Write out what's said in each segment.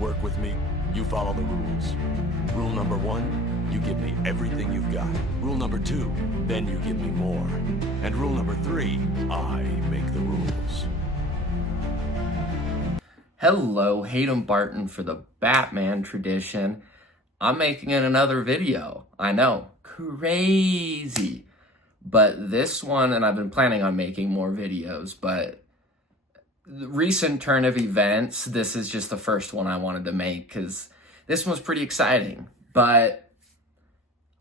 work with me, you follow the rules. Rule number 1, you give me everything you've got. Rule number 2, then you give me more. And rule number 3, I make the rules. Hello, Hayden Barton for the Batman tradition. I'm making another video. I know, crazy. But this one, and I've been planning on making more videos, but the recent turn of events, this is just the first one I wanted to make because this one's pretty exciting. But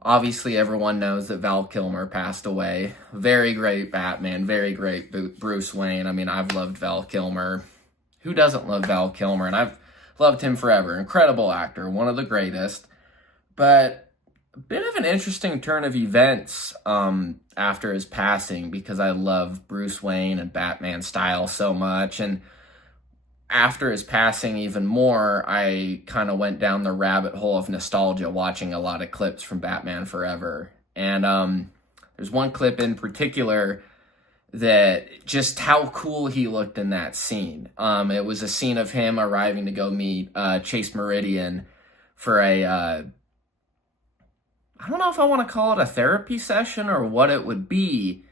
obviously everyone knows that Val Kilmer passed away. Very great Batman, very great Bruce Wayne. I mean, I've loved Val Kilmer. Who doesn't love Val Kilmer? And I've loved him forever. Incredible actor, one of the greatest. But a bit of an interesting turn of events after his passing because I love Bruce Wayne and Batman style so much. And after his passing even more, I kind of went down the rabbit hole of nostalgia watching a lot of clips from Batman Forever. And there's one clip in particular that just how cool he looked in that scene. It was a scene of him arriving to go meet Chase Meridian for a, I don't know if I want to call it a therapy session or what it would be,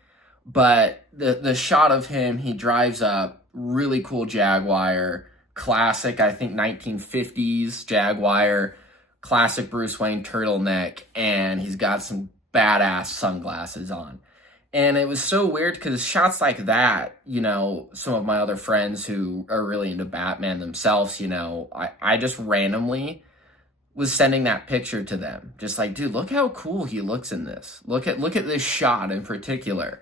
but the shot of him, he drives up, really cool Jaguar, classic, I think 1950s Jaguar, classic Bruce Wayne turtleneck, and he's got some badass sunglasses on. And it was so weird because shots like that, you know, some of my other friends who are really into Batman themselves, you know, I just randomly was sending that picture to them. Just like, dude, look how cool he looks in this. Look at this shot in particular.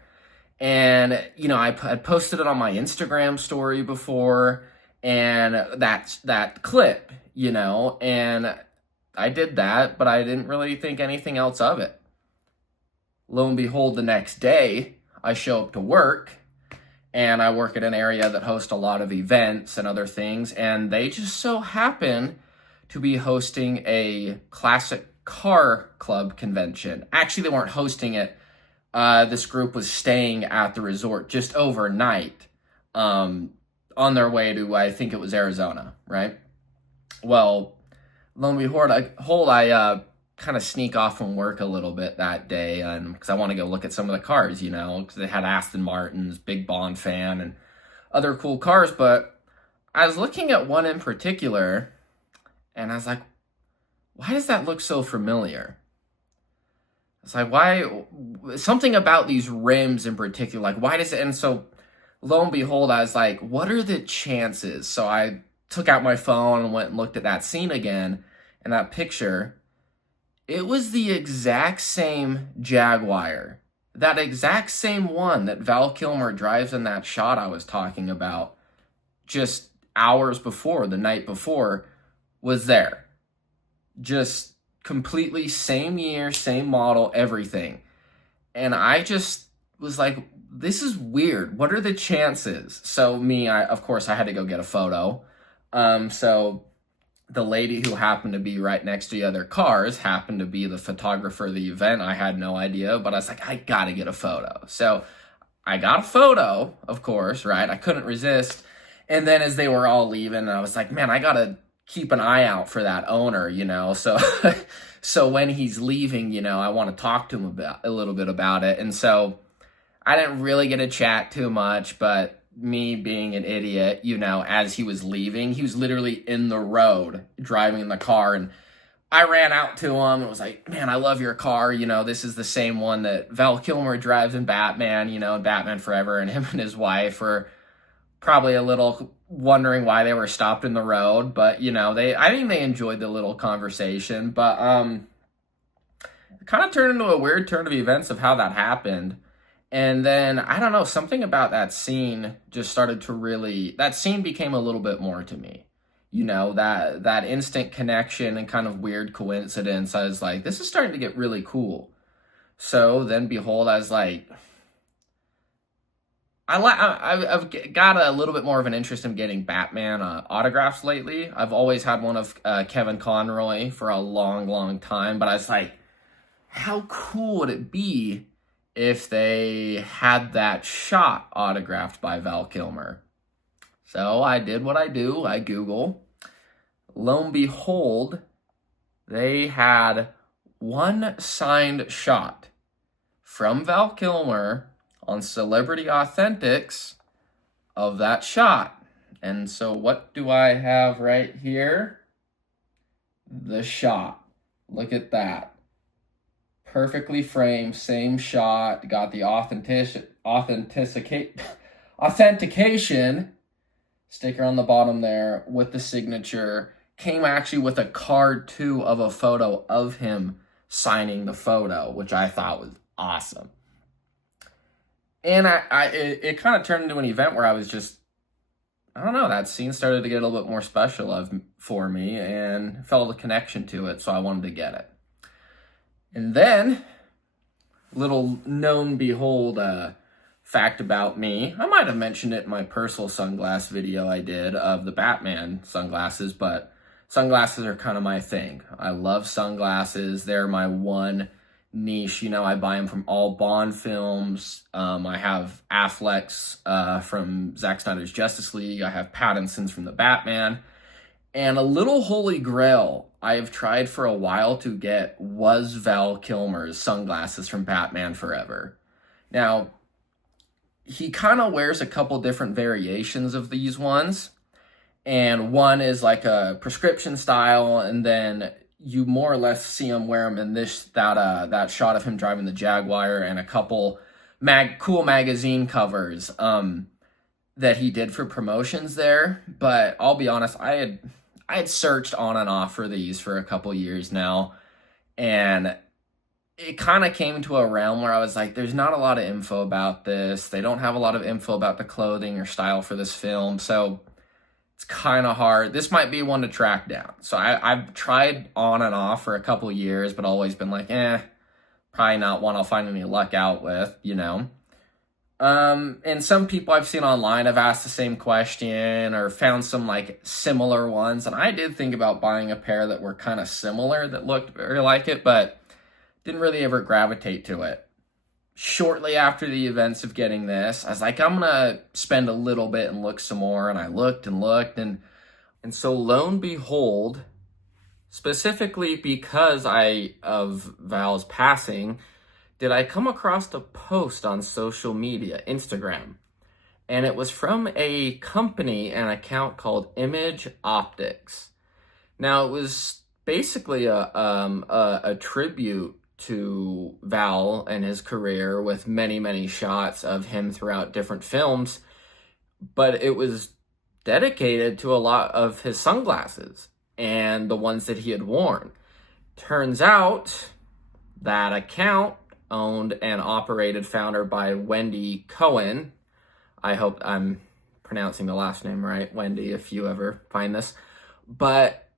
And, you know, I posted it on my Instagram story before, and that clip, you know, and I did that, but I didn't really think anything else of it. Lo and behold, the next day, I show up to work, and I work at an area that hosts a lot of events and other things, and they just so happen to be hosting a classic car club convention. Actually, they weren't hosting it. This group was staying at the resort just overnight on their way to, I think it was Arizona, right? Well, lo and behold, I kind of sneak off from work a little bit that day because I want to go look at some of the cars, you know, because they had Aston Martins, big Bond fan, and other cool cars. But I was looking at one in particular, and I was like, why does that look so familiar? It's like, why? Something about these rims in particular, like, why does it? And so, lo and behold, I was like, what are the chances? So I took out my phone and went and looked at that scene again, and that picture. It was the exact same Jaguar, that exact same one that Val Kilmer drives in that shot I was talking about just hours before, the night before, was there. Just completely same year, same model, everything. And I just was like, this is weird. What are the chances? So of course, I had to go get a photo. So the lady who happened to be right next to the other cars happened to be the photographer of the event. I had no idea, but I was like, I gotta get a photo. So I got a photo, of course, right? I couldn't resist. And then as they were all leaving, I was like, man, I gotta keep an eye out for that owner, you know? So, so when he's leaving, you know, I want to talk to him a little bit about it. And so I didn't really get to chat too much, but me being an idiot, you know, as he was leaving, he was literally in the road driving in the car, and I ran out to him and was like, man, I love your car, you know, this is the same one that Val Kilmer drives in Batman, you know, in Batman Forever, and him and his wife were probably a little wondering why they were stopped in the road, but, you know, I think they enjoyed the little conversation, but it kind of turned into a weird turn of events of how that happened. And then, I don't know, something about that scene just started to that scene became a little bit more to me. You know, that instant connection and kind of weird coincidence, I was like, this is starting to get really cool. So then, behold, I was like, I've got a little bit more of an interest in getting Batman autographs lately. I've always had one of Kevin Conroy for a long, long time, but I was like, how cool would it be if they had that shot autographed by Val Kilmer? So I did what I do. I Google, lo and behold, they had one signed shot from Val Kilmer on Celebrity Authentics of that shot. And so what do I have right here? The shot. Look at that. Perfectly framed, same shot. Got the authentication sticker on the bottom there with the signature. Came actually with a card too of a photo of him signing the photo, which I thought was awesome. And it kind of turned into an event where I was just, I don't know, that scene started to get a little bit more special for me and felt a connection to it, so I wanted to get it. And then, little known behold fact about me, I might have mentioned it in my personal sunglass video I did of the Batman sunglasses, but sunglasses are kind of my thing. I love sunglasses. They're my one niche. You know, I buy them from all Bond films. I have Affleck's from Zack Snyder's Justice League. I have Pattinson's from the Batman. And a little holy grail I have tried for a while to get was Val Kilmer's sunglasses from Batman Forever. Now, he kind of wears a couple different variations of these ones. And one is like a prescription style, and then you more or less see him wear them in that shot of him driving the Jaguar, and a couple cool magazine covers that he did for promotions there. But I'll be honest, I had searched on and off for these for a couple years now, and it kind of came to a realm where I was like, there's not a lot of info about this. They don't have a lot of info about the clothing or style for this film, so it's kind of hard. This might be one to track down. So I've tried on and off for a couple years, but always been like, probably not one I'll find any luck out with, you know. And some people I've seen online have asked the same question or found some like similar ones. And I did think about buying a pair that were kind of similar that looked very like it, but didn't really ever gravitate to it. Shortly after the events of getting this, I was like, I'm going to spend a little bit and look some more. And I looked and looked. And so lo and behold, specifically because of Val's passing, did I come across a post on social media, Instagram. And it was from a company and account called Image Optics. Now, it was basically a tribute to Val and his career with many, many shots of him throughout different films, but it was dedicated to a lot of his sunglasses and the ones that he had worn. Turns out that account owned and operated, founded by Wendy Cohen. I hope I'm pronouncing the last name right, Wendy, if you ever find this. But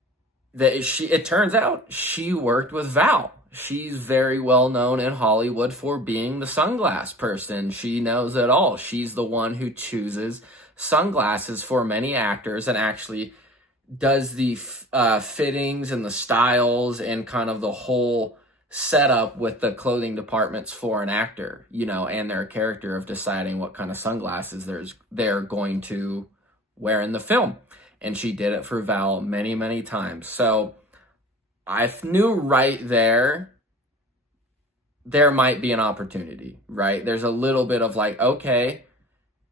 it turns out she worked with Val. She's very well known in Hollywood for being the sunglass person. She knows it all. She's the one who chooses sunglasses for many actors and actually does the fittings and the styles and kind of the whole setup with the clothing departments for an actor, you know, and their character of deciding what kind of sunglasses they're going to wear in the film. And she did it for Val many, many times. So I knew right there might be an opportunity, right? There's a little bit of like, okay,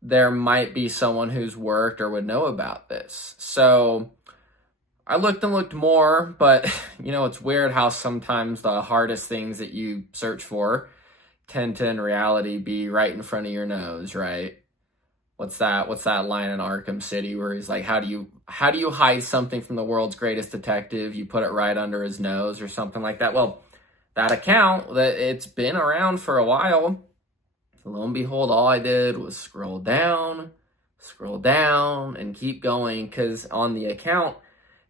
there might be someone who's worked or would know about this. So I looked and looked more, but you know, it's weird how sometimes the hardest things that you search for tend to in reality be right in front of your nose, right? What's that line in Arkham City where he's like, how do you hide something from the world's greatest detective? You put it right under his nose or something like that. Well, that account, that it's been around for a while. Lo and behold, all I did was scroll down, and keep going, because on the account,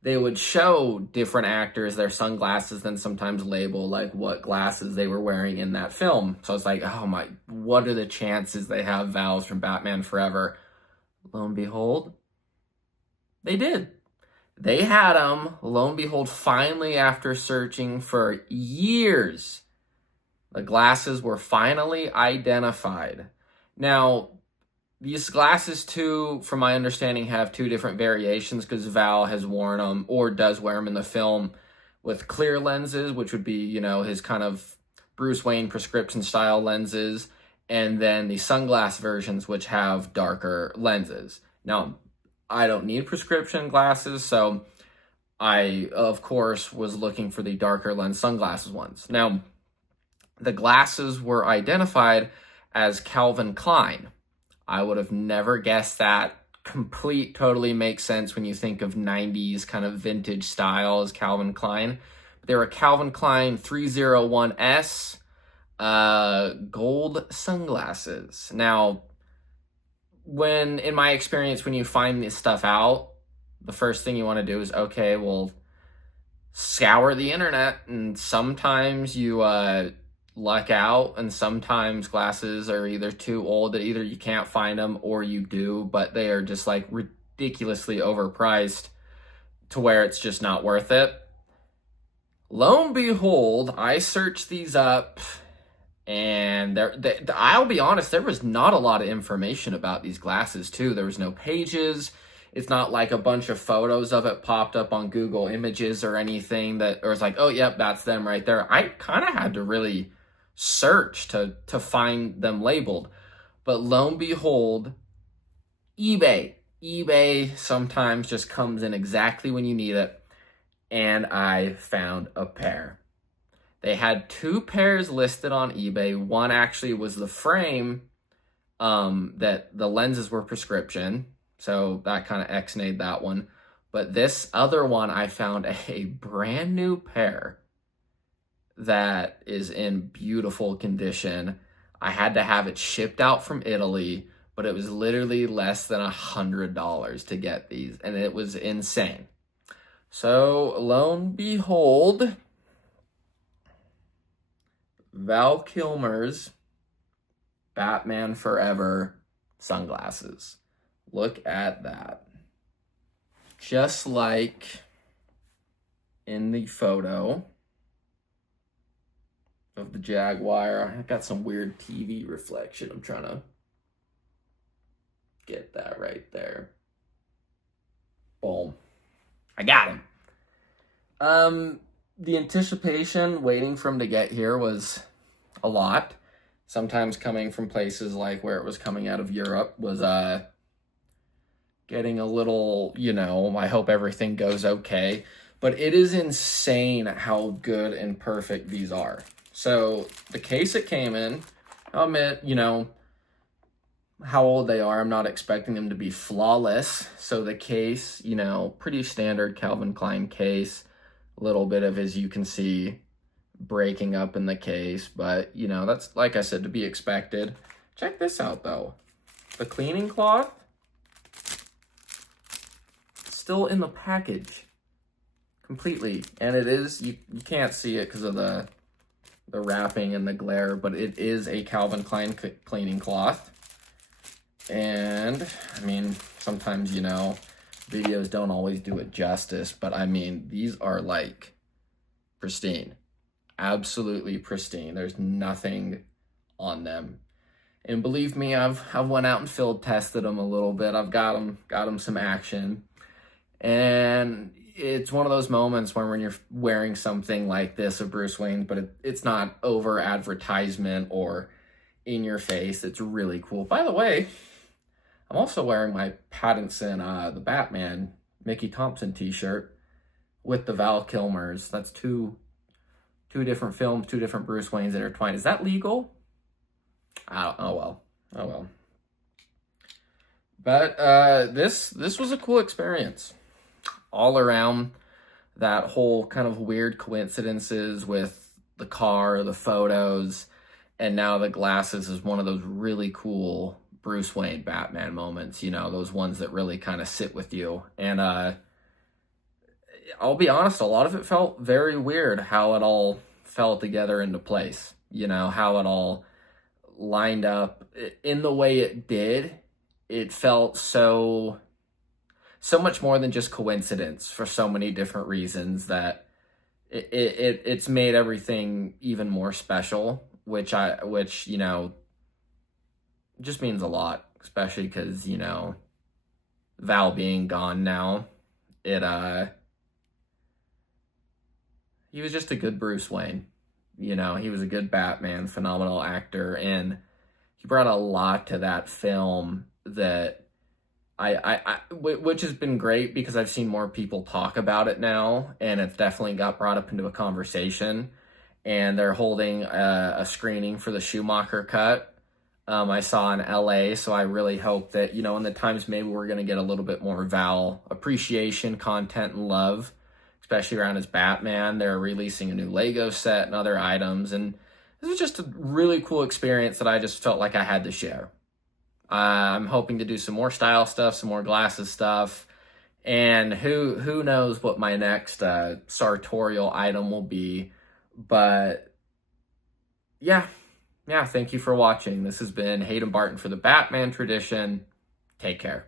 they would show different actors their sunglasses, then sometimes label like what glasses they were wearing in that film. So I was like, oh my, what are the chances they have Val's from Batman Forever? Lo and behold, they did. They had them. Lo and behold, finally, after searching for years, the glasses were finally identified. Now, These glasses, too, from my understanding, have two different variations because Val has worn them, or does wear them in the film, with clear lenses, which would be, you know, his kind of Bruce Wayne prescription style lenses, and then the sunglass versions, which have darker lenses. Now, I don't need prescription glasses, so I, of course, was looking for the darker lens sunglasses ones. Now, the glasses were identified as Calvin Klein. I would have never guessed that. Totally makes sense when you think of 90s kind of vintage style as Calvin Klein. They were Calvin Klein 301S gold sunglasses. Now, in my experience, when you find this stuff out, the first thing you want to do is, okay, well, scour the internet, and sometimes you luck out, and sometimes glasses are either too old that either you can't find them or you do, but they are just like ridiculously overpriced to where it's just not worth it. Lo and behold, I searched these up, and I'll be honest, there was not a lot of information about these glasses too. There was no pages. It's not like a bunch of photos of it popped up on Google Images or anything or it's like, oh, yep, that's them right there. I kind of had to really search to find them labeled. But lo and behold, eBay sometimes just comes in exactly when you need it, and I found a pair. They had two pairs listed on eBay. One actually was the frame, that the lenses were prescription, so that kind of X-nayed that one. But this other one, I found a brand new pair that is in beautiful condition. I had to have it shipped out from Italy, but it was literally less than $100 to get these, and it was insane. So, lo and behold, Val Kilmers Batman Forever sunglasses. Look at that. Just like in the photo of the Jaguar. I got some weird TV reflection. I'm trying to get that right there. Boom. I got him. The anticipation waiting for him to get here was a lot. Sometimes coming from places like where it was coming out of Europe was getting a little, you know, I hope everything goes okay. But it is insane how good and perfect these are. So the case it came in, I'll admit, you know, how old they are. I'm not expecting them to be flawless. So the case, you know, pretty standard Calvin Klein case. A little bit of, as you can see, breaking up in the case. But, you know, that's, like I said, to be expected. Check this out, though. The cleaning cloth, still in the package. Completely. And it is, you can't see it because of the wrapping and the glare, but it is a Calvin Klein cleaning cloth. And, I mean, sometimes, you know, videos don't always do it justice, but I mean, these are like pristine. Absolutely pristine. There's nothing on them. And believe me, I've went out and field tested them a little bit. I've got them some action. And it's one of those moments when you're wearing something like this of Bruce Wayne, but it's not over advertisement or in your face. It's really cool. By the way, I'm also wearing my Pattinson, the Batman, Mickey Thompson t-shirt with the Val Kilmers. That's two different films, two different Bruce Waynes intertwined. Is that legal? Oh well. But this was a cool experience. All around, that whole kind of weird coincidences with the car, the photos, and now the glasses is one of those really cool Bruce Wayne Batman moments, you know, those ones that really kind of sit with you. And I'll be honest, a lot of it felt very weird how it all fell together into place, you know, how it all lined up in the way it did. It felt so much more than just coincidence for so many different reasons that it's made everything even more special, which you know, just means a lot. especially because, you know, Val being gone now, he was just a good Bruce Wayne. You know, he was a good Batman, phenomenal actor, and he brought a lot to that film that which has been great because I've seen more people talk about it now, and it's definitely got brought up into a conversation. And they're holding a screening for the Schumacher cut. I saw in LA, so I really hope that, you know, in the times maybe we're going to get a little bit more Val appreciation, content, and love, especially around his Batman. They're releasing a new Lego set and other items, and this was just a really cool experience that I just felt like I had to share. I'm hoping to do some more style stuff, some more glasses stuff, and who knows what my next sartorial item will be. But yeah, thank you for watching. This has been Hayden Barton for the Batman Tradition. Take care.